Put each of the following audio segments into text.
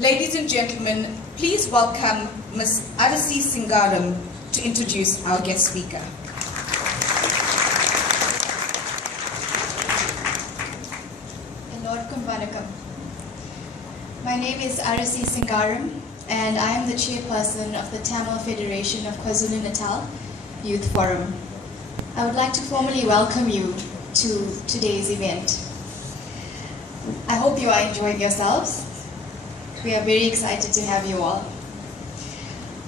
Ladies and gentlemen, please welcome Ms. Arasi Singaram to introduce our guest speaker. Lord Vanakkam. My name is Arasi Singaram and I am the chairperson of the Tamil Federation of KwaZulu-Natal Youth Forum. I would like to formally welcome you to today's event. I hope you are enjoying yourselves. We are very excited to have you all.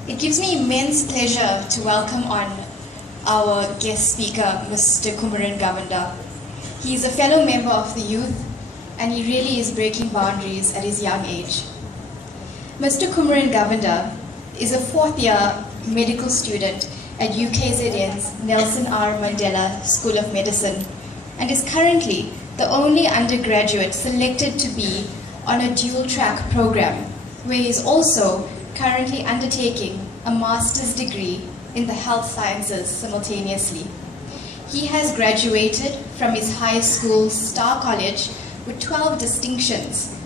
It gives me immense pleasure to welcome on our guest speaker, Mr. Kumeren Govender. He is a fellow member of the youth and he really is breaking boundaries at his young age. Mr. Kumeren Govender is a fourth-year medical student at UKZN's Nelson R. Mandela School of Medicine and is currently the only undergraduate selected to be on a dual-track program where he is also currently undertaking a master's degree in the health sciences simultaneously. He has graduated from his high school Star College with 12 distinctions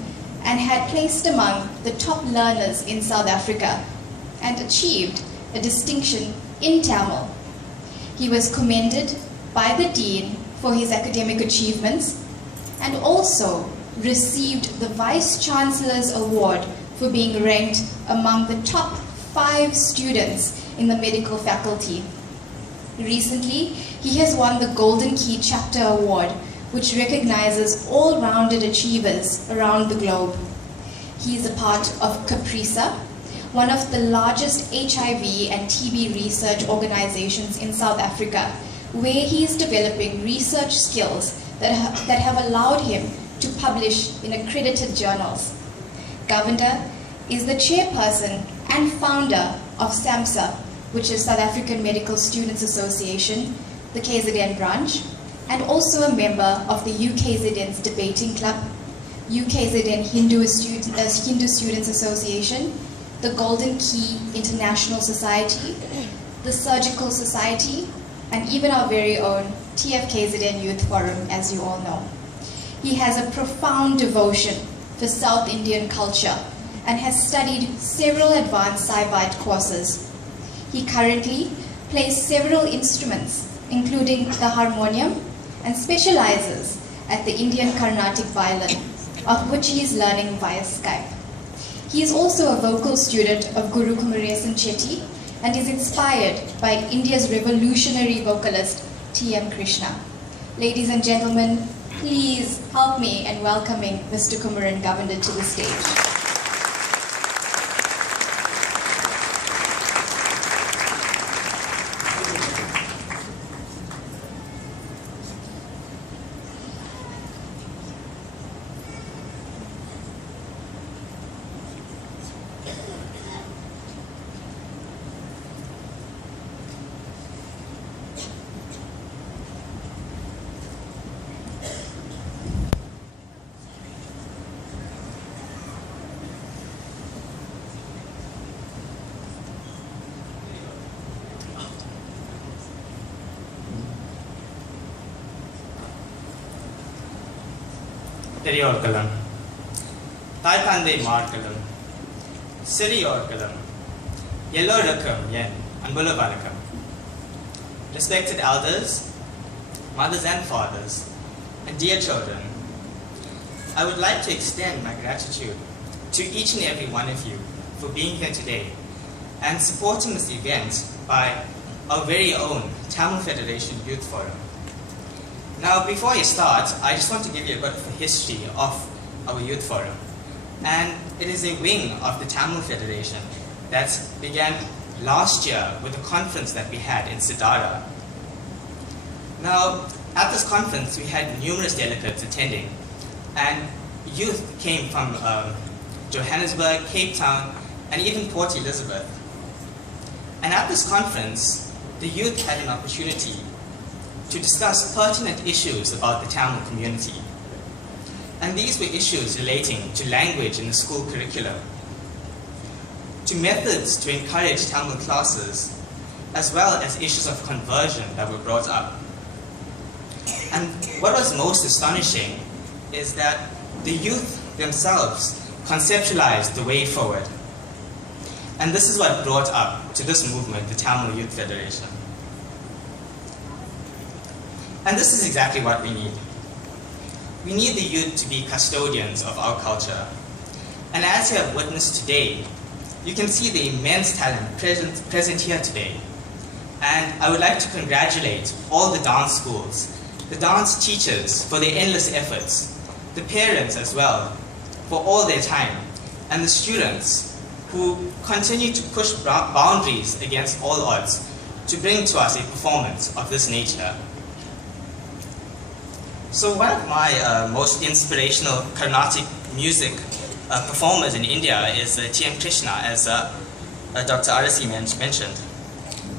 and had placed among the top learners in South Africa and achieved a distinction in Tamil. He was commended by the Dean for his academic achievements and also received the Vice Chancellor's Award for being ranked among the top 5 students in the medical faculty. Recently, he has won the Golden Key Chapter Award, which recognizes all-rounded achievers around the globe. He is a part of CAPRISA, one of the largest HIV and TB research organizations in South Africa, where he is developing research skills that have allowed him to publish in accredited journals. Govender is the chairperson and founder of SAMHSA, which is South African Medical Students Association, the KZN branch, and also a member of the UKZN's Debating Club, UKZN Hindu Students Association, the Golden Key International Society, the Surgical Society, and even our very own TFKZN Youth Forum, as you all know. He has a profound devotion for South Indian culture and has studied several advanced sci-fi courses. He currently plays several instruments, including the harmonium, and specializes at the Indian Carnatic violin, of which he is learning via Skype. He is also a vocal student of Guru Kumaresan Chetty and is inspired by India's revolutionary vocalist T.M. Krishna. Ladies and gentlemen, please help me in welcoming Mr. Kumeren Govender to the stage. பெரியோர்களும் தாய் தந்தை மார்களும் சிறியோர்களும் எல்லோருக்கும் என் அன்புள்ள வணக்கம். Respected elders, mothers and fathers, and dear children, I would like to extend my gratitude to each and every one of you for being here today and supporting this event by our very own Tamil Federation Youth Forum. Now, before I start, I just want to give you a bit of a history of our youth forum. And it is a wing of the Tamil Federation that began last year with a conference that we had in Sidara. Now, at this conference, we had numerous delegates attending, and youth came from Johannesburg, Cape Town, and even Port Elizabeth. And at this conference, the youth had an opportunity to discuss pertinent issues about the Tamil community. And these were issues relating to language in the school curriculum, to methods to encourage Tamil classes, as well as issues of conversion that were brought up. And what was most astonishing is that the youth themselves conceptualized the way forward. And this is what brought up to this movement, the Tamil Youth Federation. And this is exactly what we need. We need the youth to be custodians of our culture. And as you have witnessed today, you can see the immense talent present here today. And I would like to congratulate all the dance schools, the dance teachers for their endless efforts, the parents as well for all their time, and the students who continue to push boundaries against all odds to bring to us a performance of this nature. So one of my most inspirational Carnatic music performers in India is T.M. Krishna, as Dr. Arasi mentioned.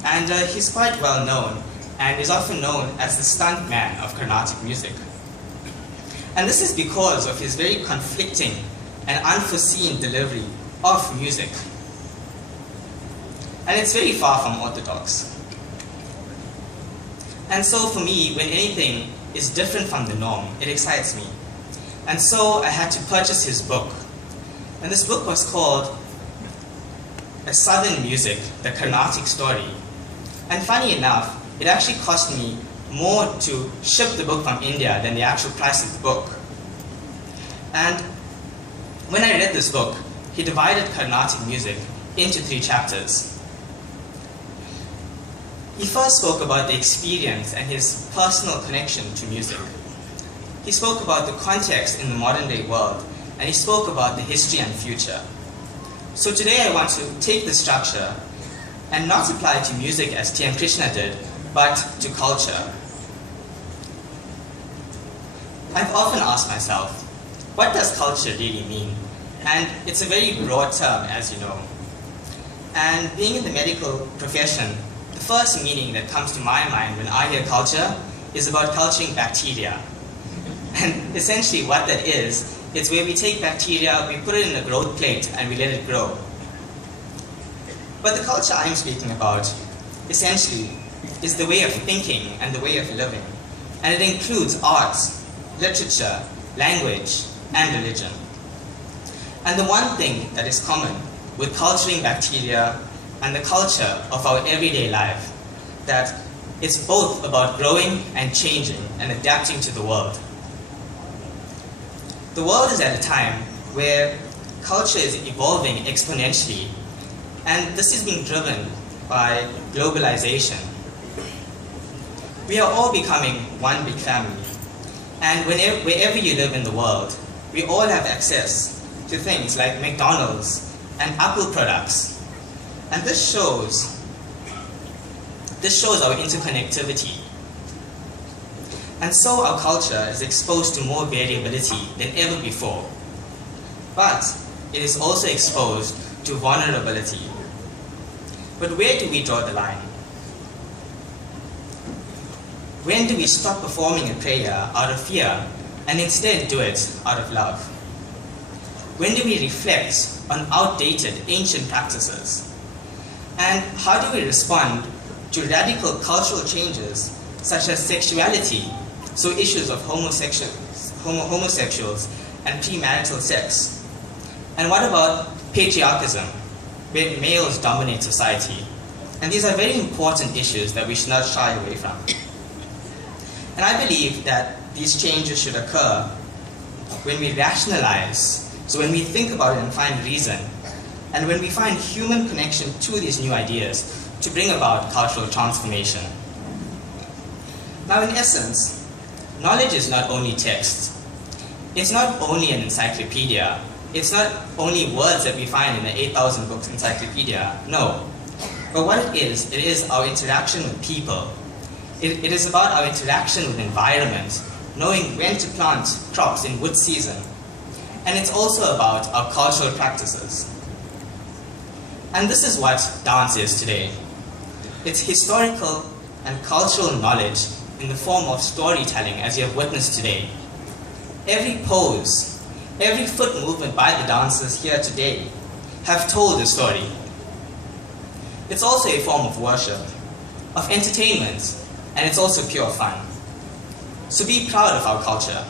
And he's quite well known and is often known as the stunt man of Carnatic music. And this is because of his very conflicting and unforeseen delivery of music. And it's very far from orthodox. And so for me, when anything is different from the norm, it excites me. And so I had to purchase his book. And this book was called A Southern Music, The Carnatic Story. And funny enough, it actually cost me more to ship the book from India than the actual price of the book. And when I read this book, he divided Carnatic music into 3 chapters. He first spoke about the experience and his personal connection to music. He spoke about the context in the modern day world, and he spoke about the history and future. So today I want to take the structure and not apply it to music as T.M. Krishna did, but to culture. I've often asked myself, what does culture really mean? And it's a very broad term, as you know. And being in the medical profession, the first meaning that comes to my mind when I hear culture is about culturing bacteria. And essentially what that is, it's where we take bacteria, we put it in a growth plate, and we let it grow. But the culture I'm speaking about, essentially, is the way of thinking and the way of living. And it includes arts, literature, language, and religion. And the one thing that is common with culturing bacteria and the culture of our everyday life, that it's both about growing and changing and adapting to the world. The world is at a time where culture is evolving exponentially, and this is being driven by globalization. We are all becoming one big family, and wherever you live in the world, we all have access to things like McDonald's and Apple products. And this shows our interconnectivity. And so our culture is exposed to more variability than ever before. But it is also exposed to vulnerability. But where do we draw the line? When do we stop performing a prayer out of fear and instead do it out of love? When do we reflect on outdated ancient practices? And how do we respond to radical cultural changes such as sexuality, so issues of homosexuals and premarital sex? And what about patriarchism, where males dominate society? And these are very important issues that we should not shy away from. And I believe that these changes should occur when we rationalize, so when we think about it and find reason, and when we find human connection to these new ideas to bring about cultural transformation. Now, in essence, knowledge is not only text. It's not only an encyclopedia. It's not only words that we find in the 8,000 books encyclopedia. No. But what it is our interaction with people. It is about our interaction with environment, knowing when to plant crops in which season. And it's also about our cultural practices. And this is what dance is today. It's historical and cultural knowledge in the form of storytelling, as you have witnessed today. Every pose, every foot movement by the dancers here today have told a story. It's also a form of worship, of entertainment, and it's also pure fun. So be proud of our culture.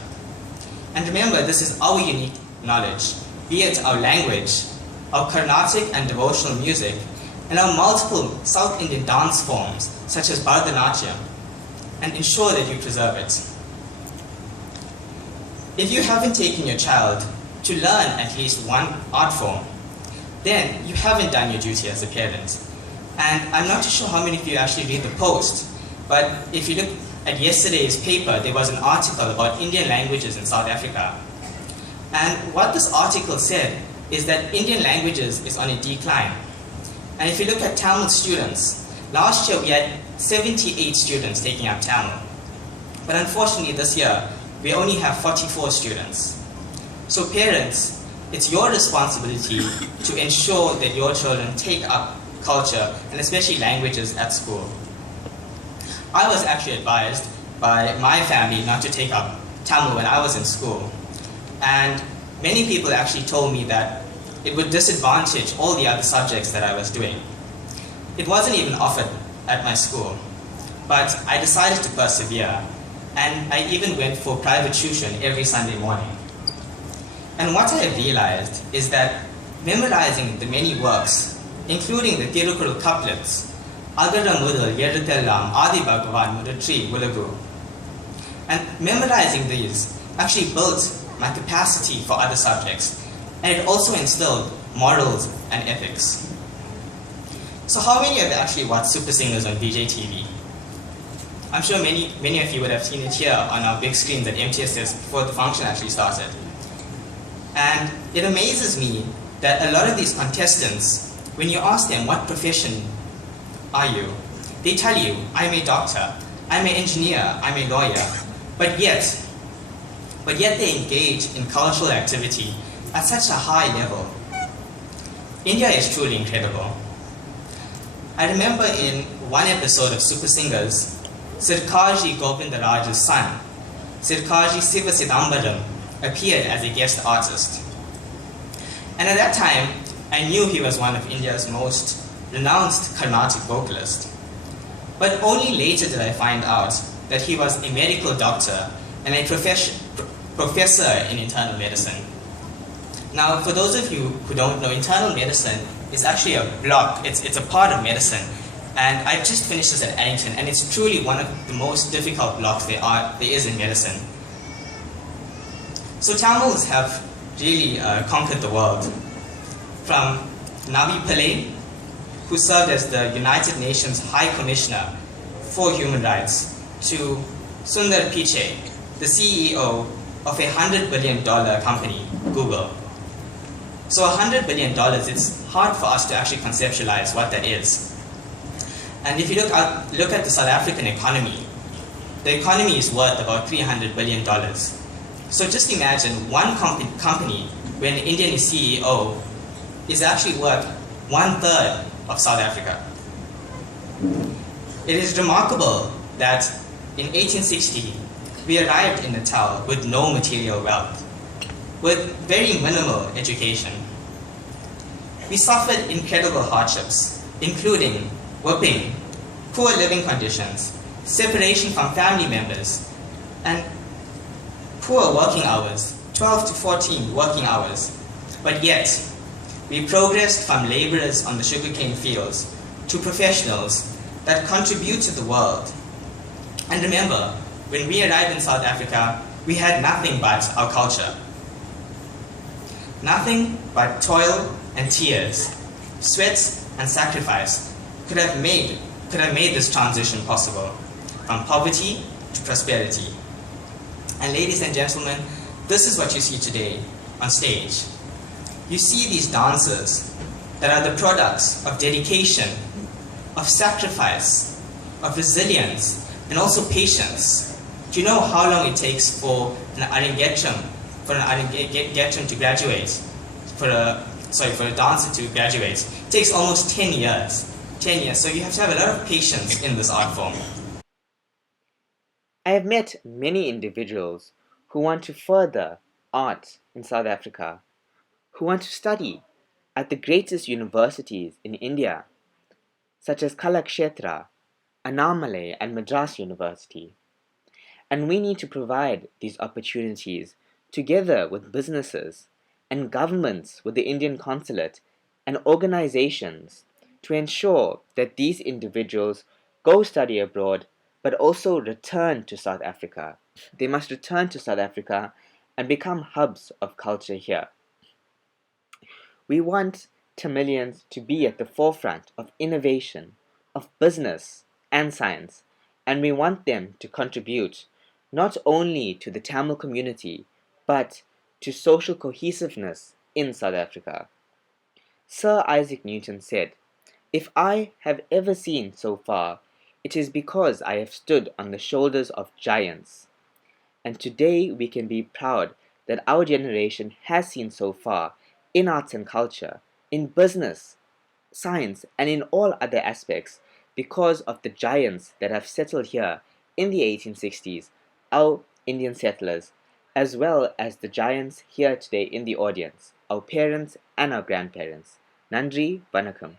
And remember, this is our unique knowledge. be it our language, our Carnatic and devotional music, and our multiple South Indian dance forms such as Bharatanatyam, and ensure that you preserve it. If you haven't taken your child to learn at least one art form, then you haven't done your duty as a parent. And I'm not too sure how many of you actually read the Post, but if you look at yesterday's paper, there was an article about Indian languages in South Africa. And what this article said is that Indian languages is on a decline. And if you look at Tamil students, last year we had 78 students taking up Tamil. But unfortunately this year, we only have 44 students. So parents, it's your responsibility to ensure that your children take up culture, and especially languages at school. I was actually advised by my family not to take up Tamil when I was in school. And many people actually told me that it would disadvantage all the other subjects that I was doing. It wasn't even offered at my school, but I decided to persevere, and I even went for private tuition every Sunday morning. And what I realized is that memorizing the many works, including the Tirukkural couplets, Agara Mudal Yeruthellam Adi Bhagavan Mudutri Ulagu, and memorizing these actually built my capacity for other subjects, and it also instilled morals and ethics. So how many have actually watched Super Singers on VJ TV? I'm sure many of you would have seen it here on our big screens at MTSS before the function actually started. And it amazes me that a lot of these contestants, when you ask them what profession are you, they tell you, I'm a doctor, I'm an engineer, I'm a lawyer, but yet they engage in cultural activity at such a high level. India is truly incredible. I remember in one episode of Super Singers, Kumeren Govender's son, Sirkaji Siva Sidambaram, appeared as a guest artist. And at that time, I knew he was one of India's most renounced Carnatic vocalists. But only later did I find out that he was a medical doctor and a professor in internal medicine. Now, for those of you who don't know, internal medicine is actually a block, it's a part of medicine. And I just finished this at Addington, and it's truly one of the most difficult blocks there is in medicine. So Tamils have really conquered the world. From Navi Pillai, who served as the United Nations High Commissioner for Human Rights, to Sundar Pichai, the CEO of a $100 billion company, Google. So $100 billion, it's hard for us to actually conceptualize what that is. And if you look at the South African economy, the economy is worth about $300 billion. So just imagine one company, when an Indian CEO, is actually worth 1/3 of South Africa. It is remarkable that in 1860, we arrived in Natal with no material wealth, with very minimal education. We suffered incredible hardships, including whipping, poor living conditions, separation from family members, and poor working hours, 12 to 14 working hours. But yet, we progressed from laborers on the sugarcane fields to professionals that contribute to the world. And remember, when we arrived in South Africa, we had nothing but our culture. Nothing but toil and tears, sweat and sacrifice could have made this transition possible from poverty to prosperity. And ladies and gentlemen, this is what you see today on stage. You see these dancers that are the products of dedication, of sacrifice, of resilience, and also patience. Do you know how long it takes for an arangetram to graduate? For a dancer to graduate, it takes almost 10 years. 10 years. So you have to have a lot of patience in this art form. I have met many individuals who want to further art in South Africa, who want to study at the greatest universities in India, such as Kalakshetra, Annamalai, and Madras University. And we need to provide these opportunities together with businesses and governments with the Indian consulate and organizations to ensure that these individuals go study abroad but also return to South Africa. They must return to South Africa and become hubs of culture here. We want Tamilians to be at the forefront of innovation, of business and science, and we want them to contribute not only to the Tamil community but to social cohesiveness in South Africa. Sir Isaac Newton said, "If I have ever seen so far, it is because I have stood on the shoulders of giants." And today we can be proud that our generation has seen so far in arts and culture, in business, science, and in all other aspects because of the giants that have settled here in the 1860s, our Indian settlers, as well as the giants here today in the audience, our parents and our grandparents. Nandri Vanakkam.